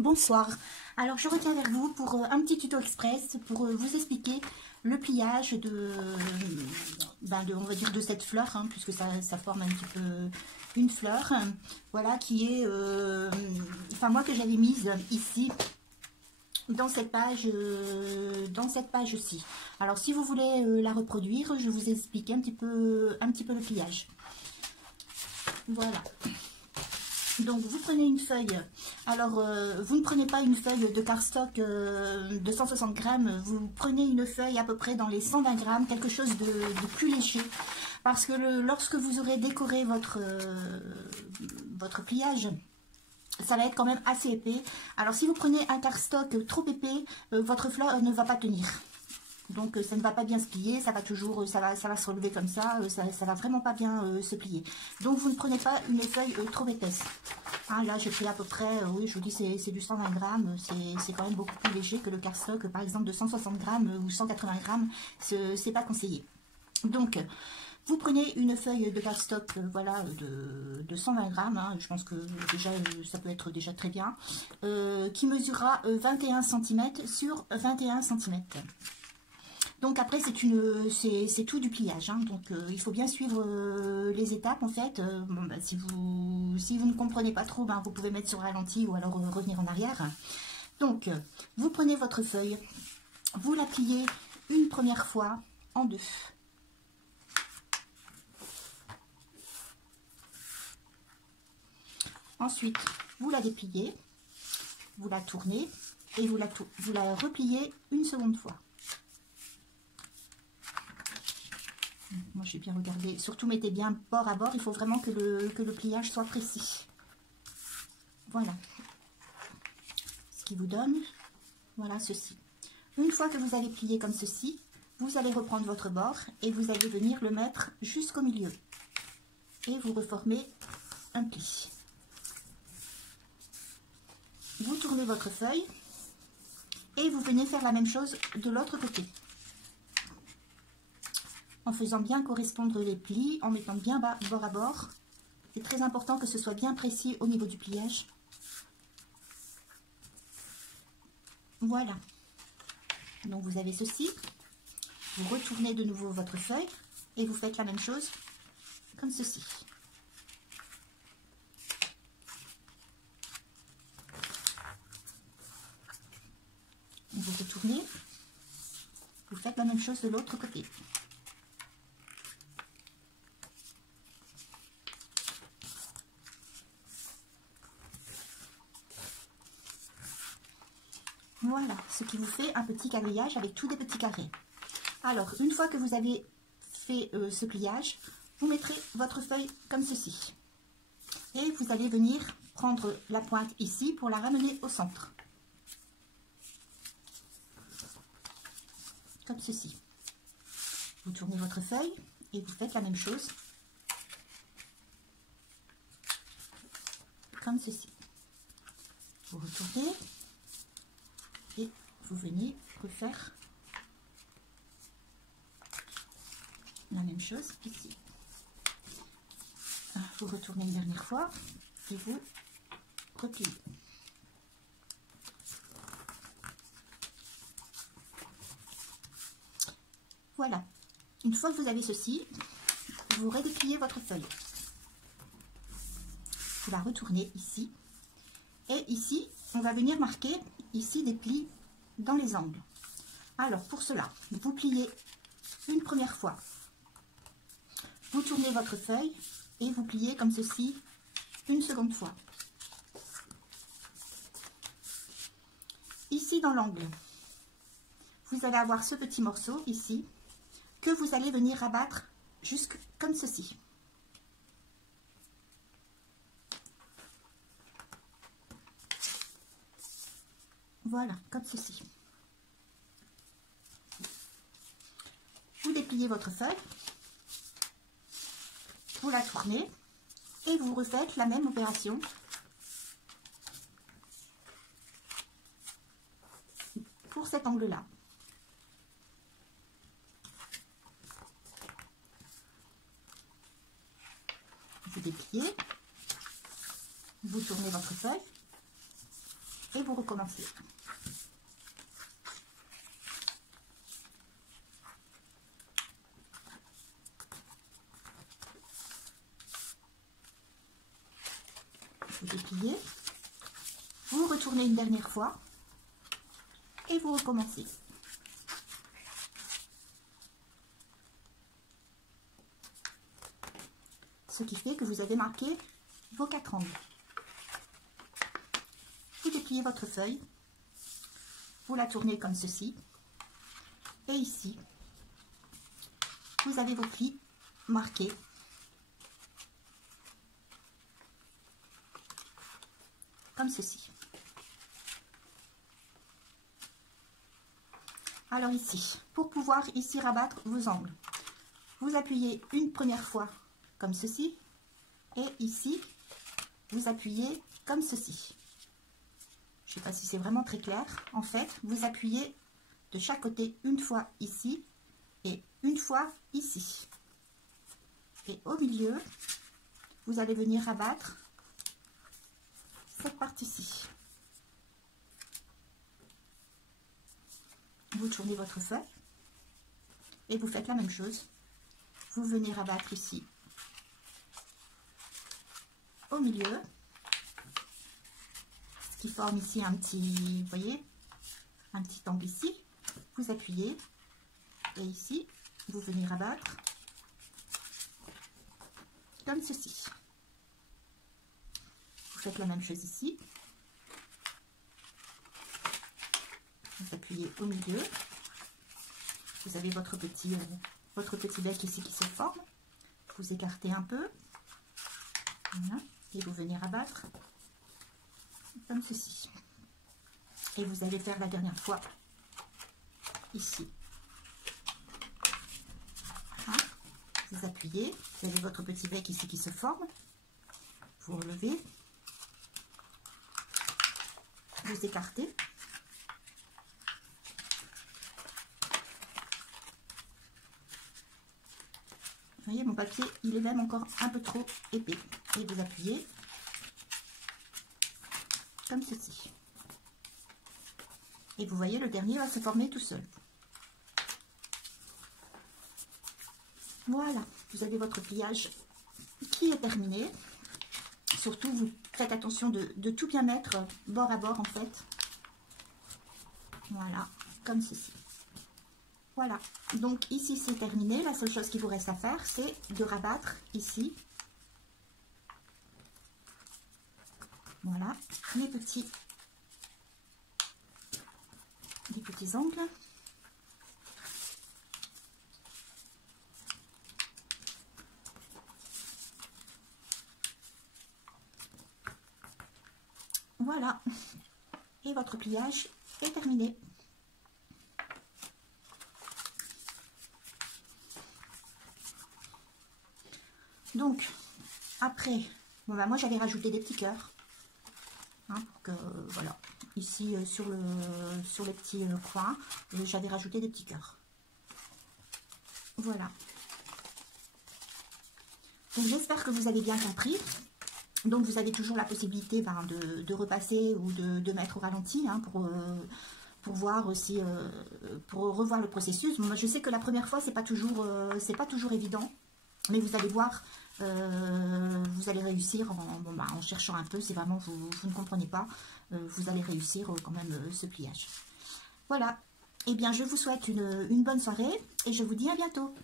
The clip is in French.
Bonsoir, alors je reviens vers vous pour un petit tuto express pour vous expliquer le pliage on va dire de cette fleur, hein, puisque ça forme un petit peu une fleur, voilà, qui est, moi que j'avais mise ici dans cette page-ci. Alors si vous voulez la reproduire, je vous explique un petit peu le pliage. Voilà. Donc vous prenez une feuille, alors vous ne prenez pas une feuille de cardstock de 160 grammes, vous prenez une feuille à peu près dans les 120 grammes, quelque chose de plus léger, parce que lorsque vous aurez décoré votre pliage, ça va être quand même assez épais. Alors si vous prenez un cardstock trop épais, votre fleur ne va pas tenir. Donc ça ne va pas bien se plier, ça va se relever comme ça, ça va vraiment pas bien se plier. Donc vous ne prenez pas une feuille trop épaisse. Hein, là j'ai pris à peu près, oui je vous dis c'est du 120 grammes, c'est quand même beaucoup plus léger que le cardstock par exemple de 160 grammes ou 180 grammes, c'est pas conseillé. Donc vous prenez une feuille de cardstock voilà, de 120 grammes, hein, je pense que déjà ça peut être déjà très bien, qui mesurera 21 cm sur 21 cm. Donc après c'est tout du pliage, hein. Donc il faut bien suivre les étapes en fait. Si vous ne comprenez pas trop, vous pouvez mettre sur ralenti ou alors revenir en arrière. Donc vous prenez votre feuille, vous la pliez une première fois en deux. Ensuite vous la dépliez, vous la tournez et vous la repliez une seconde fois. Moi j'ai bien regardé, surtout mettez bien bord à bord, il faut vraiment que le pliage soit précis. Voilà ce qui vous donne, voilà ceci. Une fois que vous avez plié comme ceci, vous allez reprendre votre bord et vous allez venir le mettre jusqu'au milieu. Et vous reformez un pli. Vous tournez votre feuille et vous venez faire la même chose de l'autre côté. En faisant bien correspondre les plis, en mettant bien bord à bord. C'est très important que ce soit bien précis au niveau du pliage. Voilà. Donc vous avez ceci. Vous retournez de nouveau votre feuille et vous faites la même chose comme ceci. Vous retournez. Vous faites la même chose de l'autre côté. Voilà, ce qui vous fait un petit quadrillage avec tous des petits carrés. Alors, une fois que vous avez fait ce pliage, vous mettrez votre feuille comme ceci. Et vous allez venir prendre la pointe ici pour la ramener au centre. Comme ceci. Vous tournez votre feuille et vous faites la même chose. Comme ceci. Vous retournez. Et vous venez refaire la même chose ici. Vous retournez une dernière fois et vous repliez. Voilà. Une fois que vous avez ceci, vous redépliez votre feuille. Vous la retournez ici. Et ici, on va venir marquer ici des plis dans les angles. Alors pour cela, vous pliez une première fois. Vous tournez votre feuille et vous pliez comme ceci une seconde fois. Ici dans l'angle, vous allez avoir ce petit morceau ici que vous allez venir rabattre jusque comme ceci. Voilà, comme ceci. Vous dépliez votre feuille, vous la tournez et vous refaites la même opération pour cet angle-là. Vous dépliez, vous tournez votre feuille, et vous recommencez. Vous dépliez, vous retournez une dernière fois et vous recommencez. Ce qui fait que vous avez marqué vos 4 angles. Vous dépliez votre feuille, vous la tournez comme ceci, et ici, vous avez vos plis marqués. Comme ceci. Alors ici, pour pouvoir ici rabattre vos angles, vous appuyez une première fois comme ceci, et ici, vous appuyez comme ceci. Je ne sais pas si c'est vraiment très clair. En fait, vous appuyez de chaque côté une fois ici, et une fois ici. Et au milieu, vous allez venir rabattre cette partie-ci. Vous tournez votre feuille et vous faites la même chose. Vous venez rabattre ici au milieu, ce qui forme ici un petit, vous voyez, un petit angle ici. Vous appuyez et ici, vous venez rabattre comme ceci. Vous faites la même chose ici. Vous appuyez au milieu. Vous avez votre petit bec ici qui se forme. Vous écartez un peu. Voilà. Et vous venez rabattre comme ceci. Et vous allez faire la dernière fois ici. Voilà. Vous appuyez. Vous avez votre petit bec ici qui se forme. Vous relevez. Vous écartez. Vous voyez, mon papier, il est même encore un peu trop épais. Et vous appuyez comme ceci. Et vous voyez, le dernier va se former tout seul. Voilà, vous avez votre pliage qui est terminé. Surtout, vous faites attention de tout bien mettre bord à bord, en fait. Voilà, comme ceci. Voilà, donc ici c'est terminé. La seule chose qu'il vous reste à faire, c'est de rabattre ici. Voilà, les petits angles. Voilà, et votre pliage est terminé. Donc, après, bon bah moi j'avais rajouté des petits cœurs. Hein, pour que, voilà, ici sur les petits coins, j'avais rajouté des petits cœurs. Voilà. Donc j'espère que vous avez bien compris. Donc vous avez toujours la possibilité de repasser ou de mettre au ralenti hein, pour voir aussi, pour revoir le processus. Moi je sais que la première fois c'est pas toujours évident, mais vous allez voir, vous allez réussir en cherchant un peu. Si vraiment vous ne comprenez pas, vous allez réussir quand même ce pliage. Voilà. Et bien je vous souhaite une bonne soirée et je vous dis à bientôt.